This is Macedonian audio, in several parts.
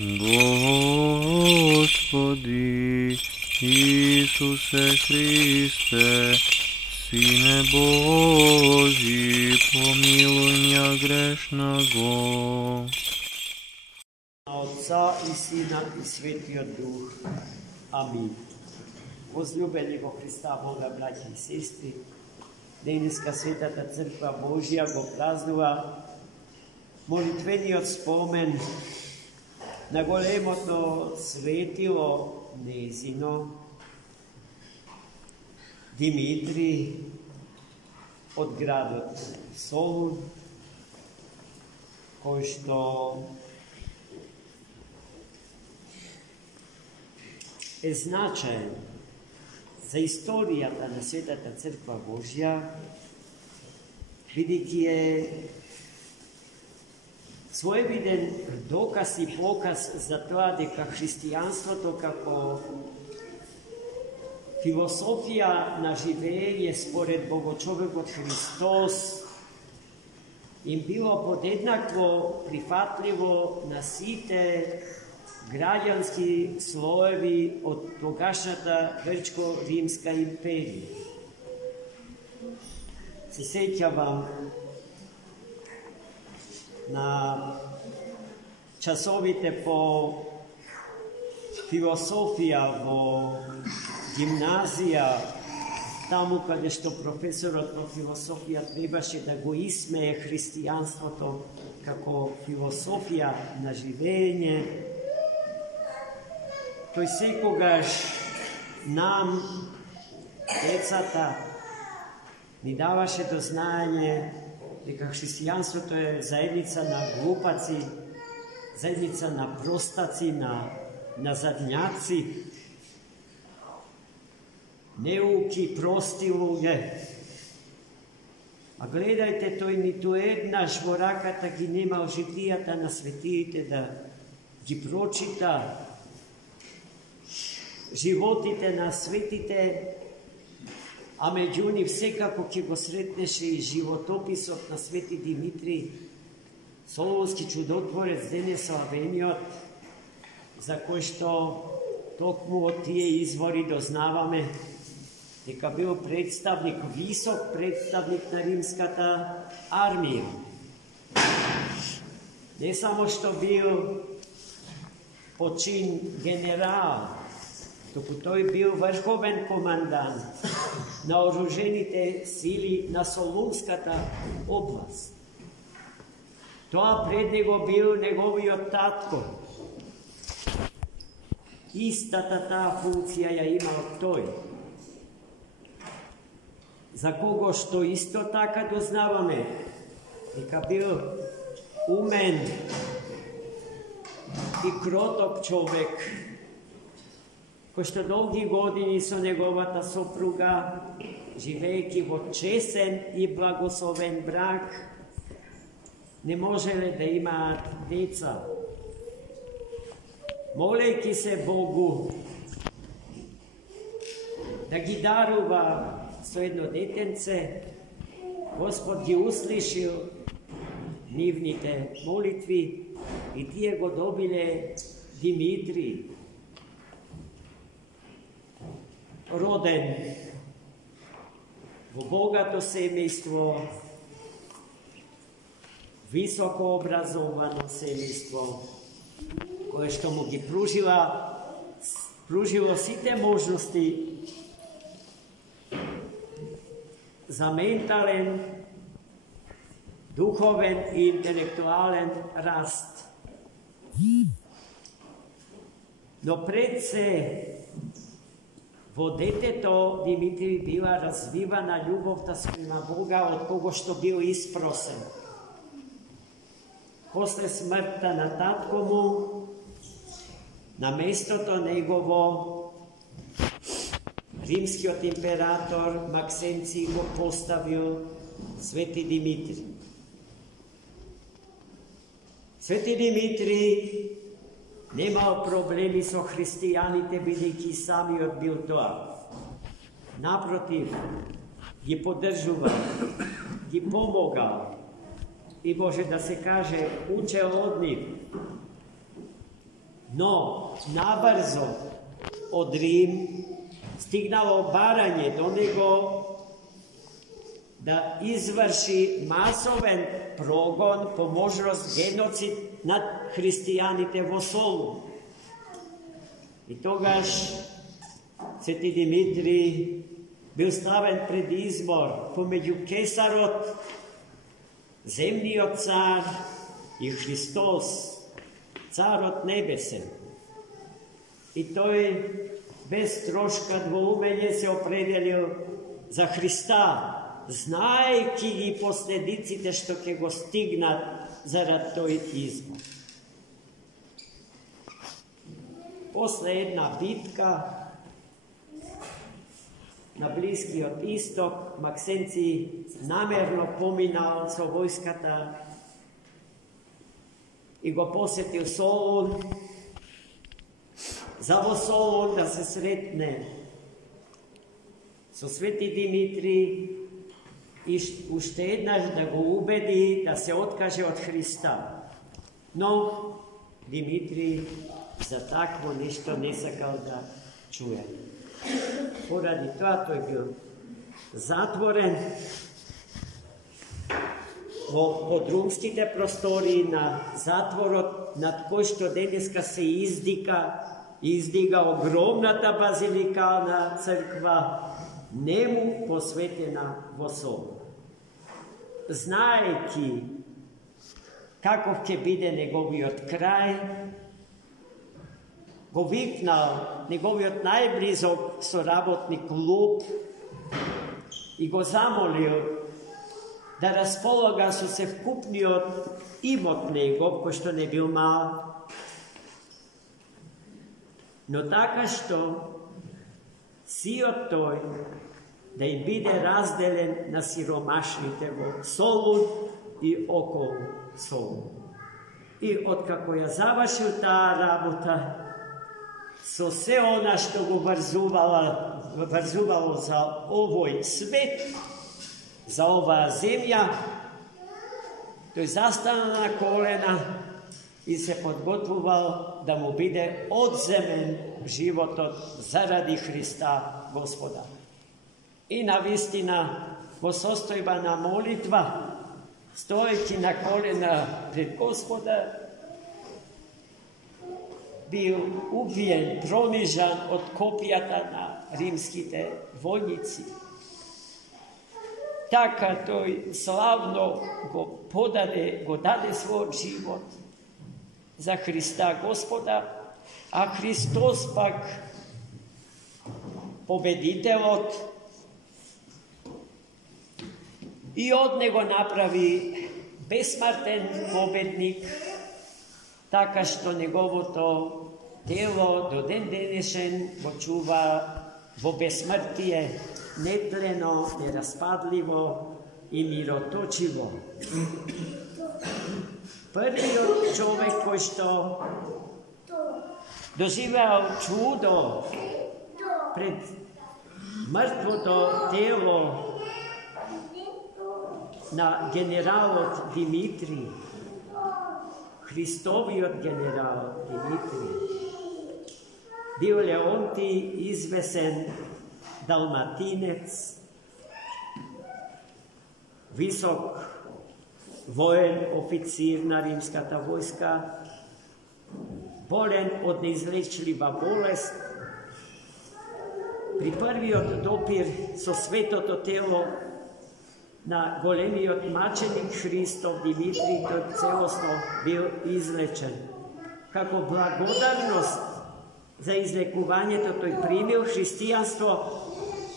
Господи Исусе Христе, Сине Божий, помилуй меня грешного. Отца и Сина и Светия Дух. Амин. Возлюбени во Христа Бога, браќа и сестри, денеска Светата Црква Божја го празнува молитвениот спомен на големото светило незино Димитри од градот Солун, кој што е значаен за историјата на Светата Црква Божја, бидејќи е своевиден доказ и показ за тоа дека христијанството како философија на живење според Богочовекот Христос им било подеднакво прифатливо на сите граѓански слоеви од тогашната Грчко-Римска империја. Се сеќавам на часовите по философија во гимназија, таму каде што професорот по философија требаше да го исмее христијанството како философија на живење. Тој секогаш нам, децата, ни даваше до знаење дека христијанството е заедница на глупаци, заедница на простаци, на задњаци, неуки, прости луѓе. А гледајте, тој ниту еднаш во раката ги немал житијата на светиите да ги прочита, животите на светите, а меѓу нив секако ќе го сретнеше и животописот на Свети Димитри, солунски чудотворец, денес славениот, за кој што токму од тие извори дознаваме дека бил представник, висок представник на римската армија. Не само што бил по чин генерал, туку тој бил врховен командант на оружените сили на Солунската област. Тоа пред него бил неговиот татко. Истата таа функција ја имал тој, за кого што исто така дознаваме дека бил умен и кроток човек, кој што долги години со неговата сопруга, живеејќи во чесен и благословен брак, не можеле да имаат деца. Молејќи се Богу да ги дарува со едно детенце, Господ ги услишил нивните молитви и тие го добиле Димитри, роден во богато семејство, високо образовано семејство, кое што му ги пружило сите можности за ментален, духовен и интелектуален раст. Но пред се во детето Димитри била развивана љубовта спрема Бога, од кого што бил испросен. После смртта на татко му, на местото негово, римскиот император Максенци го поставил Свети Димитри. Свети Димитри немал проблеми со христијаните, бидејќи самиот бил тоа. Напротив, ги поддржувал, ги помогал и може да се каже учел од нив. No, nabrzo od Rím stignalo baranje do nego da izvrši masoven progon, po možnost genocid nad hristijanite vo Solu. I togaž Sveti Dimitrij bil staven pred izbor pomeđu Kesarot, zemlji car i Hristos, car od nebesen. I to je bez troška dvoumenje se opredelio za Hrista, znajki i posljedicite što ke go stignat zarad toj izbor. Posle jedna bitka na Bliski od istok, Maksenci namjerno pominao svo vojskata i go posjetio Solun, zavo Solun da se sretne so Sveti Dimitrij i uštednaš da go ubedi da se otkaže od Hrista. No, Dimitrij za takvo ništo ne sakal da čuje. Poradi toga, to je bil zatvoren pod rumskite prostoriji na zatvorot, nad koji što deneska se izdiga ogromnata bazilikalna crkva, njemu posvetjena vo Solu. Znajki kakov će bide njegovi od kraj, go viknal njegovi od najblizog sorabotni klub i go zamolio da raspologa su se vkupnio imot njegov, ko što ne bil mal. No taka što si od toj da im bide razdeljen na siromašnitevo Solun i okolo Solun. I otkako je završil ta rabota, so se ona što go vrzuvalo za ovoj svet, za ova zemlja, to je zastala na kolena i se podgotovalo da mu bide odzemen životot zaradi Hrista Gospoda. I navistina posostojbana molitva, stojeći na kolena pred Gospoda, bio ubijen, pronižan od kopijata na rimskite vojnici. Taka toj slavno go dade svoj život za Hrista Gospoda, a Hristos pak pobeditelot i od nego napravi besmrten pobednik, taka što njegovo to telo do den denešen počuva vo besmrtije, netleno, neraspadljivo i mirotočivo. Prvi čovjek koji što doživao čudo pred mrtvo to telo na generalot Dimitrij, Hristovi od general Dimitrij. Bio je on ti izvesen Dalmatinec, visok vojen oficir rimskata vojska, bolen od neizlečljiva bolest, priprvio dopir so svetoto telo na golemi odmačenik Hristov Dimitrij, to je celostno bil izlečen. Kako blagodarnost za izlekovanje to je primil hristijanstvo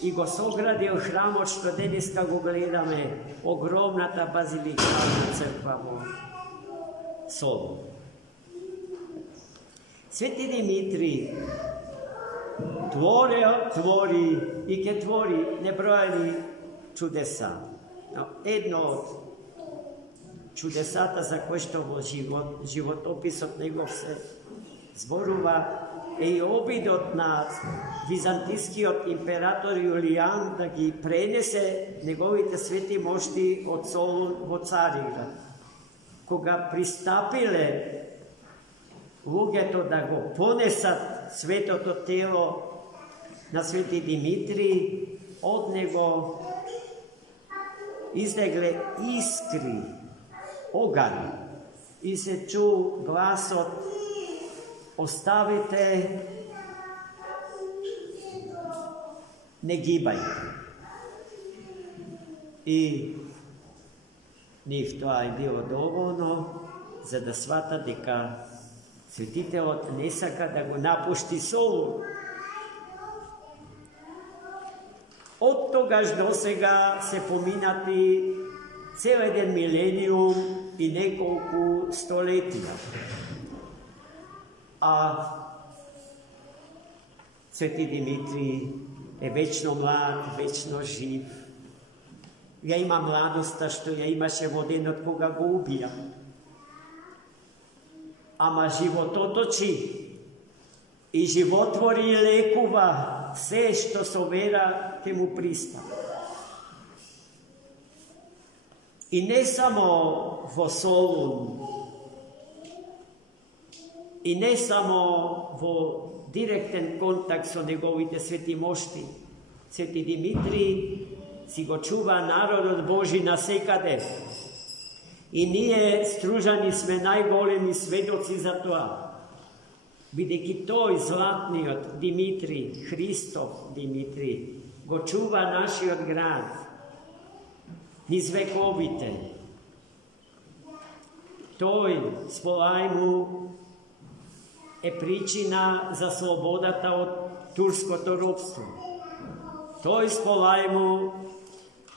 i go sogradio hramot što deneska go gledame, ogromna ta bazilikalna crkva vo Solu. Sveti Dimitrij tvori i ke tvori nebrojeni čudesa. No, jedno od čudesata za koje što vo životopis od njegov se zboruva i obidot na vizantijski imperator Julijan da gi prenese njegovite sveti mošti od Solun vo Carigrad. Koga pristapile луѓето да го понесат светото тело на свети Димитрий, од него излегле искри, оган, и се чу гласот: оставите, не гибајте. И нив тоа е било доволно за да свата дека светителот не сака да го напушти Солун. Од тогаш до сега се поминати цел еден милениум и неколку столетија. А свети Димитрий е вечно млад, вечно жив. Ја има младоста што ја имаше во денот кога го убија. Ама животот точи и животвори и лекува се што со вера ќе му пристава. И не само во Солун, и не само во директен контакт со неговите свети мошти, свети Димитрий си го чува народот Божи насекаде. И ние, стружани, сме најголеми сведоци за тоа. Бидејќи тој златниот Димитрий, Христов Димитрий, го чува нашиот град низ вековите. Тој, сполајму, е причина за слободата од турското робство. Тој, сполајму,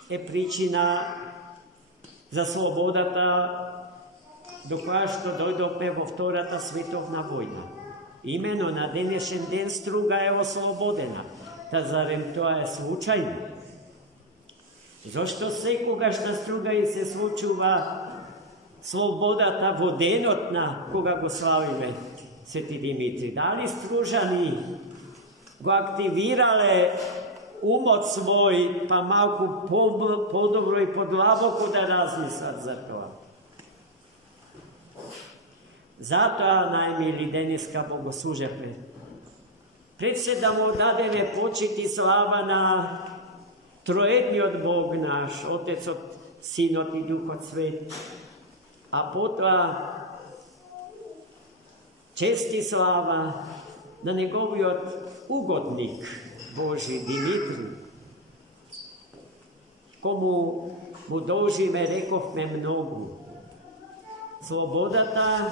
е причина за слободата до која што дојдовме во Втората световна војна. Имено на денешен ден Струга е ослободена. Та зарем тоа е случајно? Зошто секогаш на Струга и се случува слободата во денот на кога го славиме свети Димитрий? Дали стружани го активирале умот свој, па малку подобро и подлабоко да размислат за тоа? Затоа, најмили, денеска богослужевме пред се да му дадеме почит и слава на троедниот Бог наш, Отецот, Синот и Духот Свет, а потоа чест и слава на неговиот угодник Божи Димитрий, кому му должиме, рековме, многу. Слободата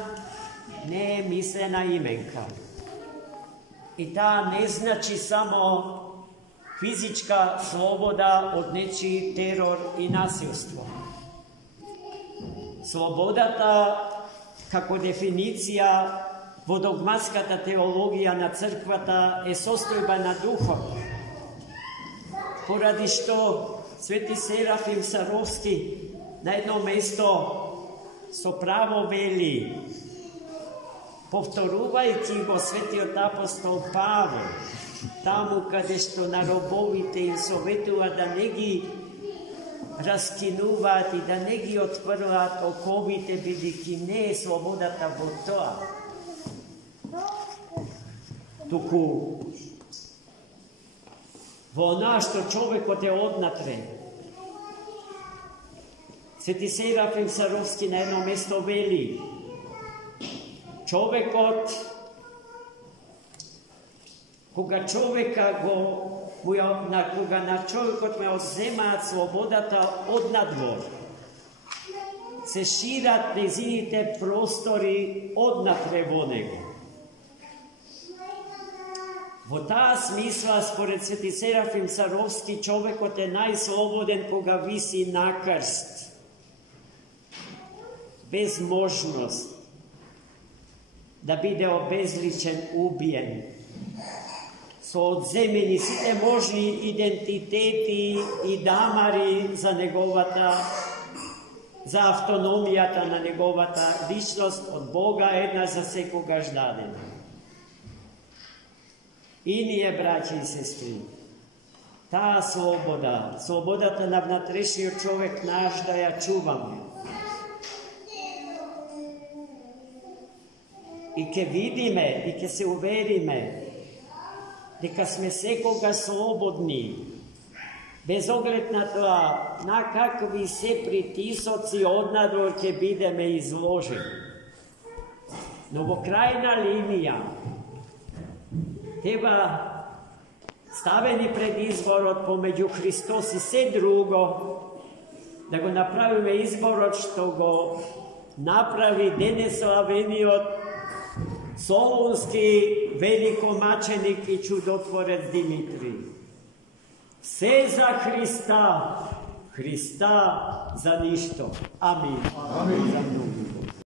не е мислена именка. И таа не значи само физичка слобода од нечи терор и насилство. Слободата, како дефиниција во догматската теологија на црквата, е состојба на духот, поради што свети Серафим Саровски на едно место со право вели, повторувајќи го светиот апостол Павел, таму каде што на робовите им советува да не ги раскинуваат и да не ги отфрлаат оковите, бидејќи не е слободата во тоа, туку во онаа што човекот е однатре. Свети Серафим Саровски на едно место вели, човекот, кога човека кога на човекот му одземаат слободата од надвор, се шират незините простори однатре во него. Во таа смисла, според свети Серафим Саровски, човекот е најслободен кога виси на крст, без можност да биде обезличен, убиен, со одземени сите можни идентитети и дамари за неговата, за автономијата на неговата личност од Бога една за секогаш дадена. И ние, браќи и сестри, таа слобода, слободата на внатрешниот човек наш, да ја чуваме. i ke vidime, i ke se uverime, дека сме секогаш слободни, без оглед на тоа на какви се притисоци однадвор ќе бидеме изложени. Но во крајна линија треба ставени пред изборот помеѓу Христос и се друго, да го направиме изборот што го направи денеславениот солунски великомаченик и чудотворец Димитрий. Се за Христа, Христа за ништо. Амин. Амин.